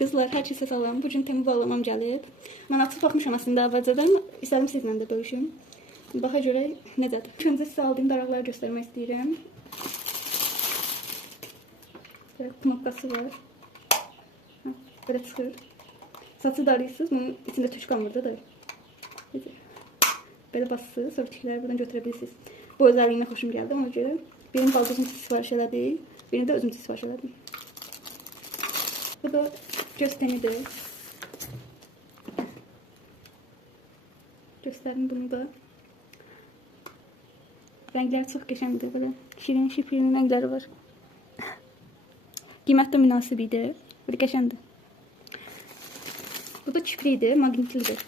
Kızlar, hər kəsə salam. Bugün Temu bağlamam gəlib. Mən açıb baxmışam aslında əvvəlcədən. İstədim sizlə də bölüşüm. Baxa görək necədir. Öncə sizə aldığım daraqları göstərmək istəyirəm. Knopkası var. Belə çıxır. Saçı darıyırsınız. Bunun içində tük qalmırdı da. Belə basırsınız. Sonra tükləri buradan götürə bilirsiniz. Bu özəlliyinə xoşum gəldi. Ona görə birini baldızım sifariş elədik. Birini də özüm sifariş elədim. Bu da göz temidir. Göstərim bunu da. Rəngləri çox qəşəngdir. Belə şirin rəngləri var. Qiymət də münasib idi. Belə qəşəngdir. Bu da çiftlidir, maqnitlidir.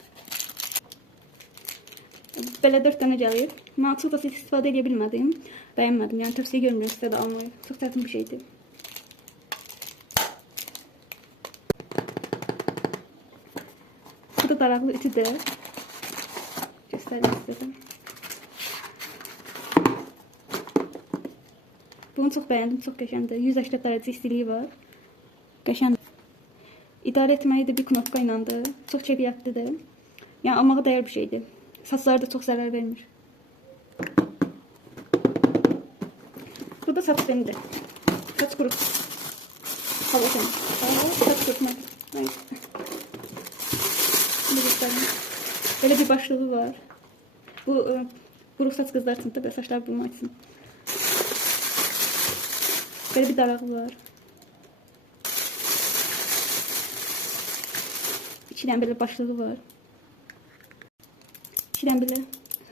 Belə 4 dənə gəlir. Mən çox da istifadə edə bilmədim. Bəyənmədim. Yəni tövsiyə görmürəm sizə də almayı. Çox çətin bir şeydir. Bu da daraqlı ütüdür. Göstərim istədim. Bunu çox bəyəndim. Çox qəşəngdir. 180 dərəcə istiliyi var. Qəşəngdir. İdarə etməyi də bir knopka ilədir. Çox keyfiyyətlidir. Yəni almağa dəyər bir şeydir. Saçları da çox zərər vermir. Bu da saç kremidir. Saç qurut. Hava kremi. Saç qurutmaq. Belə bir başlığı var. Bu quru saç qızlar üçün də saçlar bulmaq üçün. Belə bir darağı var. İçidən belə başlığı var. İçidən belə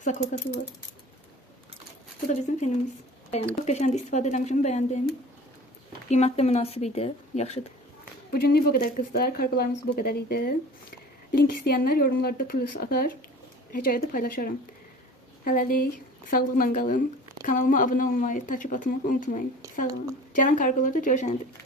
sakolkası var. Bu da bizim fenimiz. Bəyəndim. Çox qəşəngdir, istifadə eləmişəm, bəyəndim. Qiymət də münasib idi, yaxşıdır. Bugünlük bu qədər qızlar, kargolarımız bu qədər idi. Link istəyənlər yorumlarda plus atar, hekayədə paylaşarım. Hələlik, sağlıqla qalın. Kanalıma abunə olmayı, takip atmayı unutmayın. Sağ olun. Gələn kargolarda görüşərik.